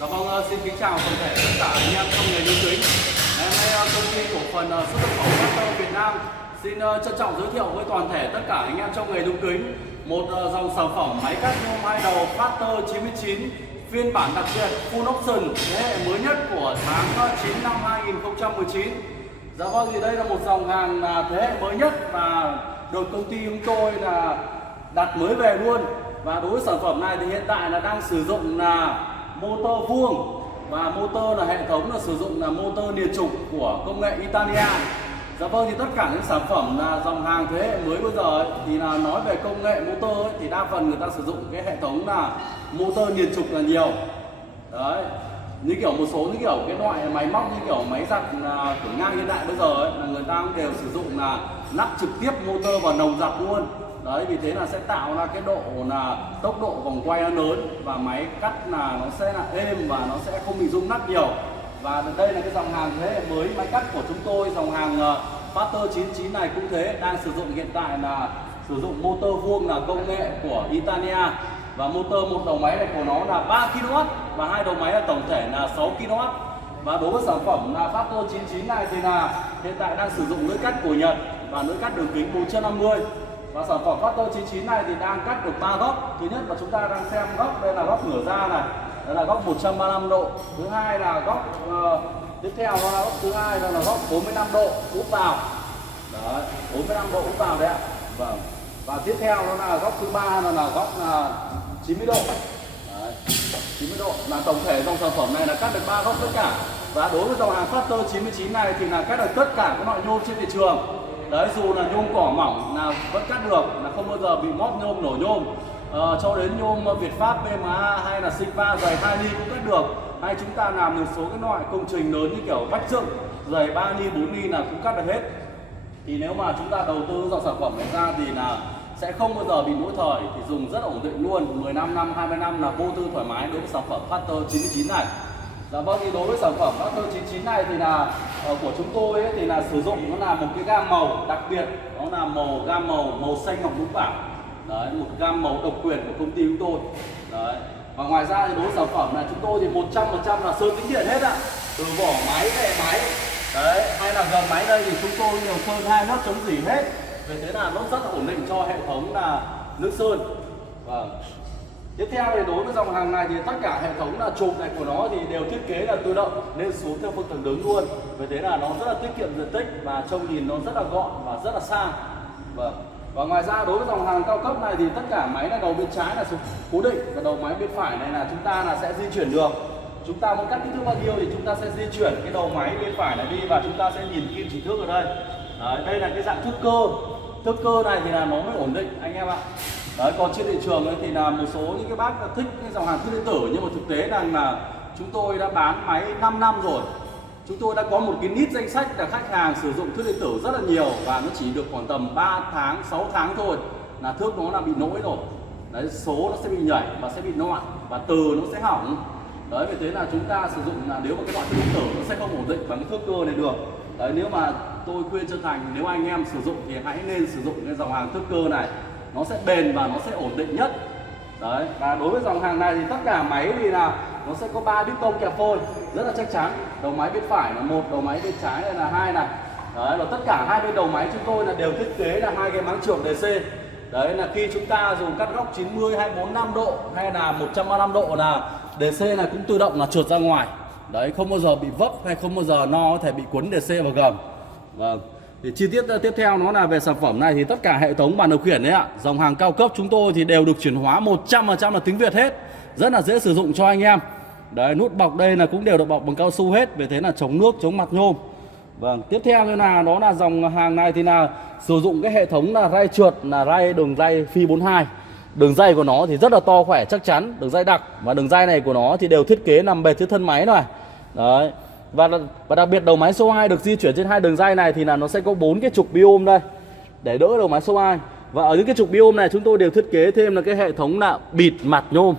Dạ vâng, xin kính chào toàn thể tất cả anh em trong nghề nhôm kính. Ngày hôm nay công ty cổ phần xuất nhập khẩu Factor Việt Nam xin trân trọng giới thiệu với toàn thể tất cả anh em trong nghề nhôm kính một dòng sản phẩm máy cắt nhôm hai đầu Factor 99 phiên bản đặc biệt full option thế hệ mới nhất của tháng 9 năm 2019. Dạ vâng, thì đây là một dòng hàng thế hệ mới nhất và được công ty chúng tôi là đặt mới về luôn. Và đối với sản phẩm này thì hiện tại là đang sử dụng là motor vuông và motor là hệ thống là sử dụng là motor liền trục của công nghệ Italia. Dạ vâng, thì tất cả những sản phẩm là dòng hàng thế hệ mới bây giờ ấy, thì là nói về công nghệ motor ấy, thì đa phần người ta sử dụng cái hệ thống là motor liền trục là nhiều. Đấy, như kiểu một số những kiểu cái loại máy móc như kiểu máy giặt kiểu ngang hiện đại bây giờ ấy, là người ta cũng đều sử dụng là lắp trực tiếp motor vào nòng giặt luôn. Đấy, vì thế là sẽ tạo ra cái độ là tốc độ vòng quay nó lớn và máy cắt là nó sẽ là êm và nó sẽ không bị rung lắc nhiều. Và đây là cái dòng hàng thế hệ mới máy cắt của chúng tôi, dòng hàng Factor 99 này cũng thế, đang sử dụng hiện tại là sử dụng motor vuông là công nghệ của Italia. Và motor một đầu máy này của nó là 3 kW và hai đầu máy là tổng thể là 6 kW. Và đối với sản phẩm là Factor 99 này thì là hiện tại đang sử dụng lưỡi cắt của Nhật và lưỡi cắt đường kính 450. Và sản phẩm Factor 99 này thì đang cắt được 3 góc. Thứ nhất là chúng ta đang xem góc, đây là góc ngửa ra này, đây là góc 135 độ. Thứ hai là góc tiếp theo đó là góc thứ hai, đó là góc 45 độ úp vào. Đấy, 45 độ úp vào đấy ạ. Vâng. Và tiếp theo đó là góc thứ ba, đó là góc 90 độ. Đấy, 90 độ là tổng thể dòng sản phẩm này là cắt được 3 góc tất cả. Và đối với dòng hàng Factor 99 này thì là cắt được tất cả các loại nhôm trên thị trường. Đấy, dù là nhôm cỏ mỏng là vẫn cắt được, là không bao giờ bị móp nhôm, nổ nhôm. Cho đến nhôm Việt Pháp, PMA hay là Sigma dày 2 ly cũng cắt được. Hay chúng ta làm một số cái loại công trình lớn như kiểu vách dựng dày 3 ly, 4 ly là cũng cắt được hết. Thì nếu mà chúng ta đầu tư dòng sản phẩm này ra thì là sẽ không bao giờ bị lỗi thời, thì dùng rất là ổn định luôn, 15 năm, 20 năm là vô tư thoải mái đối với sản phẩm Factor 99 này. Dạ vâng, thì đối với sản phẩm Factor 99 này thì là của chúng tôi ấy, thì là sử dụng nó là một cái gam màu đặc biệt, đó là gam màu xanh ngọc lũng bảo. Đấy, một gam màu độc quyền của công ty chúng tôi. Đấy. Và ngoài ra thì đối với sản phẩm này chúng tôi thì 100% là sơn tĩnh điện hết ạ, từ vỏ máy về máy. Đấy, hay là gầm máy đây thì chúng tôi đều sơn 2 lớp chống rỉ hết. Vì thế là nó rất là ổn định cho hệ thống là nước sơn. Vâng. Tiếp theo thì đối với dòng hàng này thì tất cả hệ thống là chụp này của nó thì đều thiết kế là tự động lên xuống theo phương tầng đứng luôn. Vì thế là nó rất là tiết kiệm diện tích và trông nhìn nó rất là gọn và rất là sang. Vâng. Và ngoài ra đối với dòng hàng cao cấp này thì tất cả máy là đầu bên trái là cố định và đầu máy bên phải này là chúng ta là sẽ di chuyển được. Chúng ta muốn cắt kích thước bao nhiêu thì chúng ta sẽ di chuyển cái đầu máy bên phải này đi và chúng ta sẽ nhìn kim chỉ thước ở đây. Đấy, đây là cái dạng thước cơ. Thước cơ này thì là nó mới ổn định anh em ạ. Đấy, còn trên thị trường ấy thì là một số những cái bác thích cái dòng hàng thước điện tử, nhưng mà thực tế rằng là chúng tôi đã bán máy 5 năm rồi. Chúng tôi đã có một cái list danh sách là khách hàng sử dụng thước điện tử rất là nhiều và nó chỉ được khoảng tầm 3 tháng, 6 tháng thôi là thước nó là bị lỗi rồi. Đấy, số nó sẽ bị nhảy và sẽ bị loạn và từ nó sẽ hỏng. Đấy, vì thế là chúng ta sử dụng là nếu mà cái loại thước điện tử nó sẽ không ổn định bằng cái thước cơ này được. Đấy, nếu mà tôi khuyên chân thành nếu anh em sử dụng thì hãy nên sử dụng cái dòng hàng thước cơ này, nó sẽ bền và nó sẽ ổn định nhất. Đấy, và đối với dòng hàng này thì tất cả máy thì là nó sẽ có 3 đít tông kẹp phôi rất là chắc chắn. Đầu máy bên phải là 1, đầu máy bên trái này là 2 này. Đấy, và tất cả hai bên đầu máy chúng tôi là đều thiết kế là 2 cái máng trượt DC. Đấy, là khi chúng ta dùng cắt góc 90 hay 45 độ hay là 135 độ là DC này cũng tự động là trượt ra ngoài. Đấy, không bao giờ bị vấp hay không bao giờ no có thể bị cuốn DC vào gầm. Vâng. Thì chi tiết tiếp theo nó là về sản phẩm này thì tất cả hệ thống bàn điều khiển đấy ạ, dòng hàng cao cấp chúng tôi thì đều được chuyển hóa 100% là tiếng Việt hết, rất là dễ sử dụng cho anh em. Đấy, nút bọc đây là cũng đều được bọc bằng cao su hết, vì thế là chống nước, chống mặt nhôm. Vâng, tiếp theo là đó là dòng hàng này thì là sử dụng cái hệ thống là ray trượt, là ray đường ray phi 42. Đường ray của nó thì rất là to khỏe chắc chắn, đường ray đặc, và đường ray này của nó thì đều thiết kế nằm bệt trên thân máy này. Đấy. Và đặc biệt đầu máy số 2 được di chuyển trên hai đường ray này thì là nó sẽ có 4 cái trục biôm đây để đỡ đầu máy số 2. Và ở những cái trục biôm này chúng tôi đều thiết kế thêm là cái hệ thống là bịt mặt nhôm.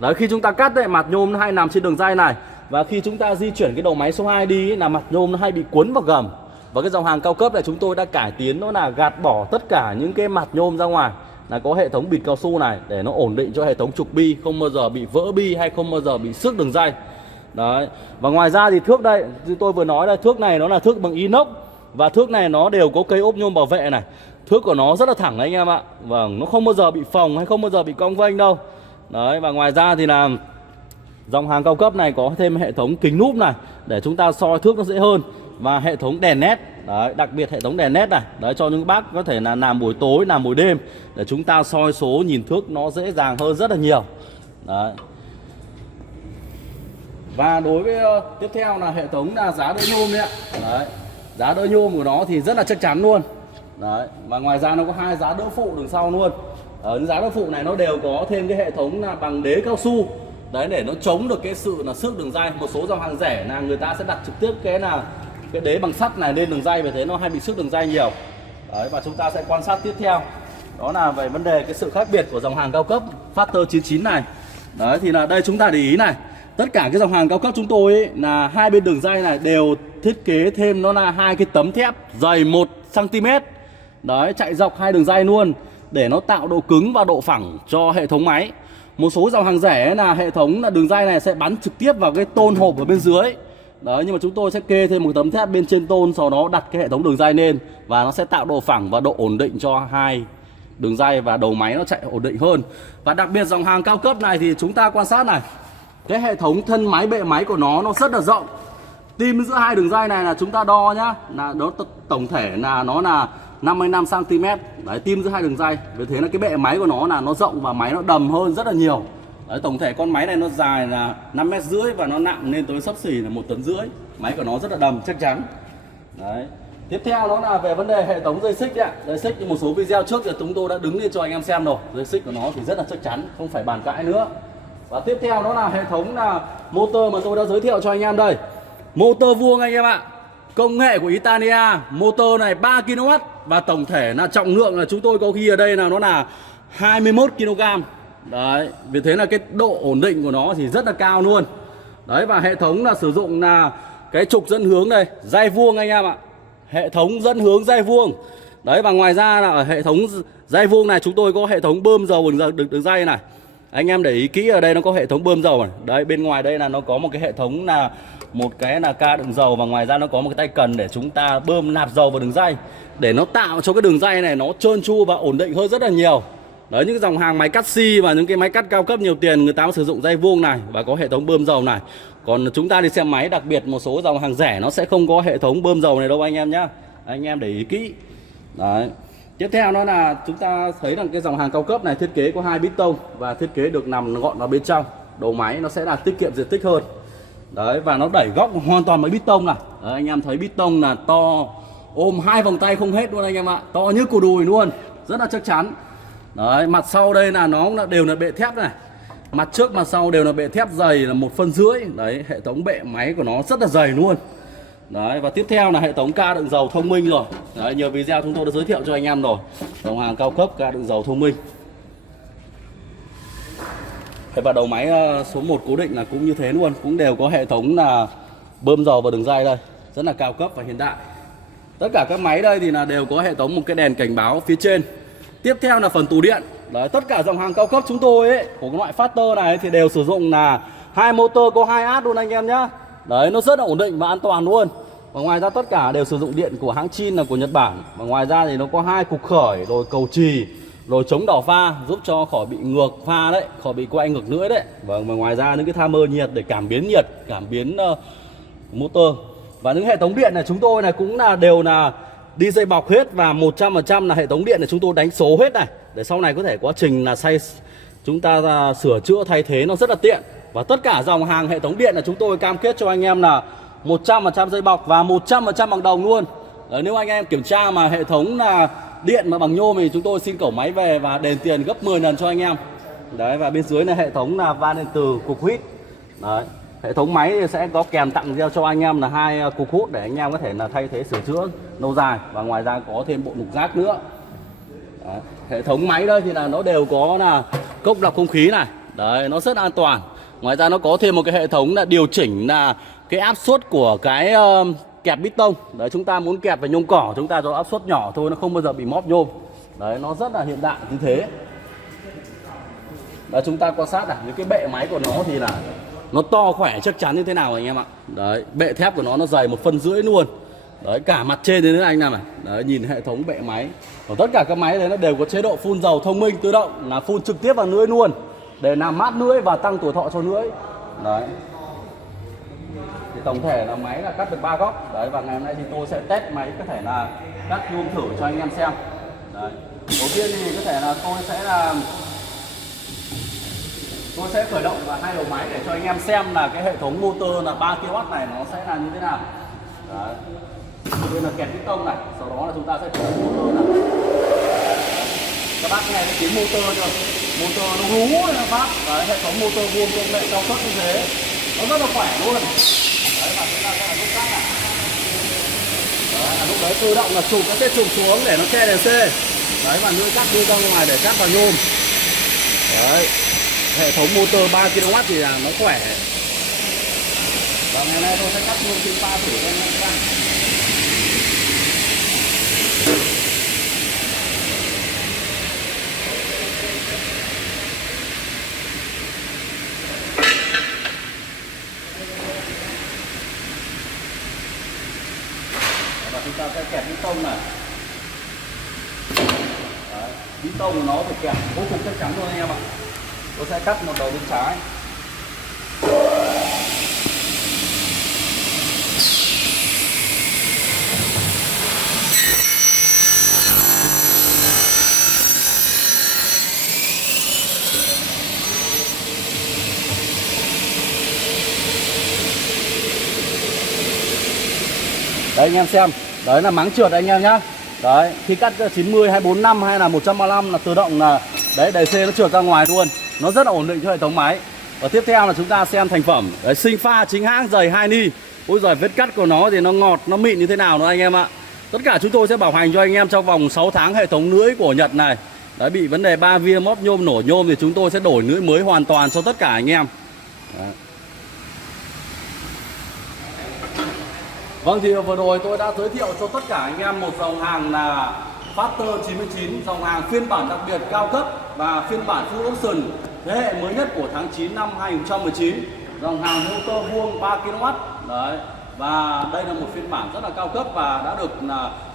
Đấy, khi chúng ta cắt đấy, mặt nhôm nó hay nằm trên đường ray này, và khi chúng ta di chuyển cái đầu máy số 2 đi ấy, là mặt nhôm nó hay bị cuốn vào gầm. Và cái dòng hàng cao cấp này chúng tôi đã cải tiến nó là gạt bỏ tất cả những cái mặt nhôm ra ngoài, là có hệ thống bịt cao su này để nó ổn định cho hệ thống trục bi, không bao giờ bị vỡ bi hay không bao giờ bị xước đường ray. Đấy. Và ngoài ra thì thước đây, như tôi vừa nói là thước này nó là thước bằng inox, và thước này nó đều có cây ốp nhôm bảo vệ này. Thước của nó rất là thẳng đấy anh em ạ. Vâng, nó không bao giờ bị phồng hay không bao giờ bị cong vênh đâu. Đấy, và ngoài ra thì là dòng hàng cao cấp này có thêm hệ thống kính lúp này để chúng ta soi thước nó dễ hơn, và hệ thống đèn nét. Đấy, đặc biệt hệ thống đèn nét này. Đấy, cho những bác có thể là làm buổi tối, làm buổi đêm để chúng ta soi số nhìn thước nó dễ dàng hơn rất là nhiều. Đấy. Và đối với tiếp theo là hệ thống là giá đỡ nhôm đấy ạ. Đấy. Giá đỡ nhôm của nó thì rất là chắc chắn luôn. Đấy. Và ngoài ra nó có hai giá đỡ phụ đằng sau luôn. Ở giá đỡ phụ này nó đều có thêm cái hệ thống là bằng đế cao su. Đấy, để nó chống được cái sự là xước đường ray. Một số dòng hàng rẻ là người ta sẽ đặt trực tiếp cái đế bằng sắt này lên đường ray, vì thế nó hay bị xước đường ray nhiều. Đấy, và chúng ta sẽ quan sát tiếp theo đó là về vấn đề cái sự khác biệt của dòng hàng cao cấp Factor 99 này. Đấy, thì là đây chúng ta để ý này, tất cả cái dòng hàng cao cấp chúng tôi ấy, là hai bên đường ray này đều thiết kế thêm nó là hai cái tấm thép dày 1 cm. Đấy, chạy dọc hai đường ray luôn để nó tạo độ cứng và độ phẳng cho hệ thống máy. Một số dòng hàng rẻ ấy là hệ thống là đường ray này sẽ bắn trực tiếp vào cái tôn hộp ở bên dưới. Đấy, nhưng mà chúng tôi sẽ kê thêm một tấm thép bên trên tôn, sau đó đặt cái hệ thống đường ray lên, và nó sẽ tạo độ phẳng và độ ổn định cho hai đường ray và đầu máy nó chạy ổn định hơn. Và đặc biệt dòng hàng cao cấp này thì chúng ta quan sát này, cái hệ thống thân máy bệ máy của nó rất là rộng. Tim giữa hai đường ray này là chúng ta đo nhá, là nó tổng thể là nó là 55 cm. Đấy, tim giữa hai đường ray. Vì thế là cái bệ máy của nó là nó rộng và máy nó đầm hơn rất là nhiều. Đấy, tổng thể con máy này nó dài là 5,5 m và nó nặng lên tới xấp xỉ là 1,5 tấn. Máy của nó rất là đầm chắc chắn. Đấy. Tiếp theo đó là về vấn đề hệ thống dây xích ạ. Dây xích như một số video trước thì chúng tôi đã đứng lên cho anh em xem rồi. Dây xích của nó thì rất là chắc chắn, không phải bàn cãi nữa. Và tiếp theo đó là hệ thống là motor mà tôi đã giới thiệu cho anh em đây. Motor vuông anh em ạ. Công nghệ của Italia. Motor này 3 kW và tổng thể là trọng lượng là chúng tôi có ghi ở đây là nó là 21 kg. Đấy, vì thế là cái độ ổn định của nó thì rất là cao luôn. Đấy, và hệ thống là sử dụng là cái trục dẫn hướng đây, ray vuông anh em ạ. Hệ thống dẫn hướng ray vuông. Đấy, và ngoài ra là ở hệ thống ray vuông này chúng tôi có hệ thống bơm dầu đường ray này. Anh em để ý kỹ, ở đây nó có hệ thống bơm dầu này. Đấy, bên ngoài đây là nó có một cái hệ thống là một cái là ca đựng dầu, và ngoài ra nó có một cái tay cần để chúng ta bơm nạp dầu vào đường ray, để nó tạo cho cái đường ray này nó trơn tru và ổn định hơn rất là nhiều. Đấy, những cái dòng hàng máy cắt xi và những cái máy cắt cao cấp nhiều tiền người ta có sử dụng ray vuông này và có hệ thống bơm dầu này. Còn chúng ta đi xem máy, đặc biệt một số dòng hàng rẻ nó sẽ không có hệ thống bơm dầu này đâu anh em nhá. Anh em để ý kỹ. Đấy. Tiếp theo đó là chúng ta thấy rằng cái dòng hàng cao cấp này thiết kế có hai piston và thiết kế được nằm gọn vào bên trong. Đầu máy nó sẽ là tiết kiệm diện tích hơn. Đấy, và nó đẩy góc hoàn toàn với piston này. Đấy, anh em thấy piston là to, ôm hai vòng tay không hết luôn anh em ạ. To như củ đùi luôn, rất là chắc chắn. Đấy, mặt sau đây là nó đều là bệ thép này. Mặt trước mặt sau đều là bệ thép dày là 1,5 phân. Đấy, hệ thống bệ máy của nó rất là dày luôn. Đấy, và tiếp theo là hệ thống ca đựng dầu thông minh rồi. Đấy, nhiều video chúng tôi đã giới thiệu cho anh em rồi. Dòng hàng cao cấp ca đựng dầu thông minh. Và đầu máy số 1 cố định là cũng như thế luôn, cũng đều có hệ thống là bơm dầu vào đường ray đây, rất là cao cấp và hiện đại. Tất cả các máy đây thì là đều có hệ thống một cái đèn cảnh báo phía trên. Tiếp theo là phần tủ điện. Đấy, tất cả dòng hàng cao cấp chúng tôi ấy, của cái loại Factor này thì đều sử dụng là hai motor có 2 át luôn anh em nhá. Đấy, nó rất là ổn định và an toàn luôn. Và ngoài ra tất cả đều sử dụng điện của hãng Chin là của Nhật Bản. Và ngoài ra thì nó có hai cục khởi, rồi cầu chì, rồi chống đảo pha, giúp cho khỏi bị ngược pha đấy, khỏi bị quay ngược lưỡi đấy. Và ngoài ra những cái timer nhiệt để cảm biến nhiệt, cảm biến motor. Và những hệ thống điện này chúng tôi này cũng là đều là đi dây bọc hết, và 100% là hệ thống điện này chúng tôi đánh số hết này, để sau này có thể quá trình là chúng ta sửa chữa thay thế nó rất là tiện. Và tất cả dòng hàng hệ thống điện là chúng tôi cam kết cho anh em là 100% dây bọc và 100% bằng đồng luôn. Đấy, nếu anh em kiểm tra mà hệ thống là điện mà bằng nhôm thì chúng tôi xin cẩu máy về và đền tiền gấp 10 lần cho anh em. Đấy, và bên dưới là hệ thống là van điện từ cục hút. Đấy, hệ thống máy thì sẽ có kèm tặng cho anh em là hai cục hút để anh em có thể là thay thế sửa chữa lâu dài, và ngoài ra có thêm bộ lục giác nữa. Đấy, hệ thống máy đây thì là nó đều có là cốc lọc không khí này. Đấy, nó rất an toàn. Ngoài ra nó có thêm một cái hệ thống là điều chỉnh là cái áp suất của cái kẹp piston. Đấy, chúng ta muốn kẹp vào nhôm cỏ chúng ta cho áp suất nhỏ thôi, nó không bao giờ bị móp nhôm. Đấy, nó rất là hiện đại như thế. Đấy, chúng ta quan sát này, những cái bệ máy của nó thì là nó to khỏe chắc chắn như thế nào anh em ạ. Đấy, bệ thép của nó dày 1,5 phân luôn. Đấy, cả mặt trên đến anh em này. Đấy, nhìn hệ thống bệ máy. Còn tất cả các máy đấy nó đều có chế độ phun dầu thông minh tự động, là phun trực tiếp vào lưỡi luôn để làm mát lưỡi và tăng tuổi thọ cho lưỡi. Đấy. Thì tổng thể là máy là cắt được 3 góc. Đấy, và ngày hôm nay thì tôi sẽ test máy có thể là cắt nhôm thử cho anh em xem. Đấy. Đầu tiên thì có thể là tôi sẽ khởi động và hai đầu máy để cho anh em xem là cái hệ thống motor là 3 kW này nó sẽ là như thế nào. Đấy. Đầu tiên là kẹt piston này, sau đó là chúng ta sẽ thử motor này. Các bác nghe cái tiếng motor chưa? Motor nó rú lên các bác. Đấy, hệ thống motor vuông công nghệ cao cấp như thế, nó rất là khỏe luôn. Đấy, và chúng ta sẽ là lúc cắt này. Đấy, lúc đấy tự động là chụp, nó sẽ chụp xuống để nó che đèn C. Đấy, và lưỡi cắt đưa ra ngoài để cắt vào nhôm. Đấy, hệ thống motor 3 kW thì là nó khỏe. Và ngày nay tôi sẽ cắt nhôm trên pha thử cho anh em xem. Và chúng ta sẽ kẹp piston này. Piston của nó phải kẹp vô cùng chắc chắn luôn anh em ạ. Tôi sẽ cắt một đầu bên trái. Đấy anh em xem, đấy là máng trượt anh em nhá. Đấy, khi cắt 90, 245 hay là 135 là tự động là đấy, đẩy C nó trượt ra ngoài luôn. Nó rất là ổn định cho hệ thống máy. Và tiếp theo là chúng ta xem thành phẩm. Đấy, sinh pha chính hãng dày 2 ni. Ôi giời, vết cắt của nó thì nó ngọt, nó mịn như thế nào nữa anh em ạ. Tất cả chúng tôi sẽ bảo hành cho anh em trong vòng 6 tháng hệ thống lưỡi của Nhật này. Đấy, bị vấn đề ba vía móp nhôm, nổ nhôm thì chúng tôi sẽ đổi lưỡi mới hoàn toàn cho tất cả anh em. Đấy. Vâng, thì vừa rồi tôi đã giới thiệu cho tất cả anh em một dòng hàng là Factor 99, dòng hàng phiên bản đặc biệt cao cấp và phiên bản full option thế hệ mới nhất của tháng 9 năm 2019. Dòng hàng motor vuông 3 kW. Đấy. Và đây là một phiên bản rất là cao cấp và đã được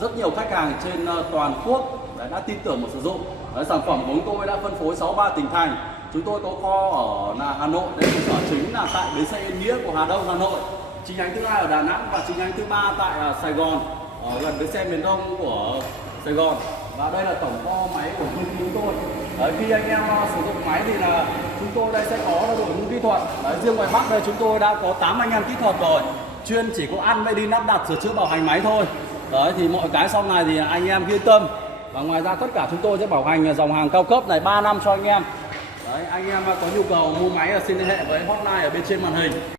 rất nhiều khách hàng trên toàn quốc đã tin tưởng và sử dụng. Đấy, sản phẩm của chúng tôi đã phân phối 63 tỉnh thành. Chúng tôi có kho ở Hà Nội, đây cơ sở chính là tại bến xe Yên Nghĩa của Hà Đông, Hà Nội. Chi nhánh thứ hai ở Đà Nẵng và chi nhánh thứ ba tại Sài Gòn, ở gần bến xe miền Đông của Sài Gòn. Và đây là tổng kho máy của công ty chúng tôi. Đấy, khi anh em sử dụng máy thì là chúng tôi đây sẽ có đội ngũ kỹ thuật. Đấy, riêng ngoài Bắc đây chúng tôi đã có 8 anh em kỹ thuật rồi, chuyên chỉ có ăn mới đi lắp đặt sửa chữa bảo hành máy thôi. Đấy, thì mọi cái sau này thì anh em yên tâm. Và ngoài ra tất cả chúng tôi sẽ bảo hành dòng hàng cao cấp này 3 năm cho anh em. Đấy, anh em có nhu cầu mua máy là xin liên hệ với hotline ở bên trên màn hình.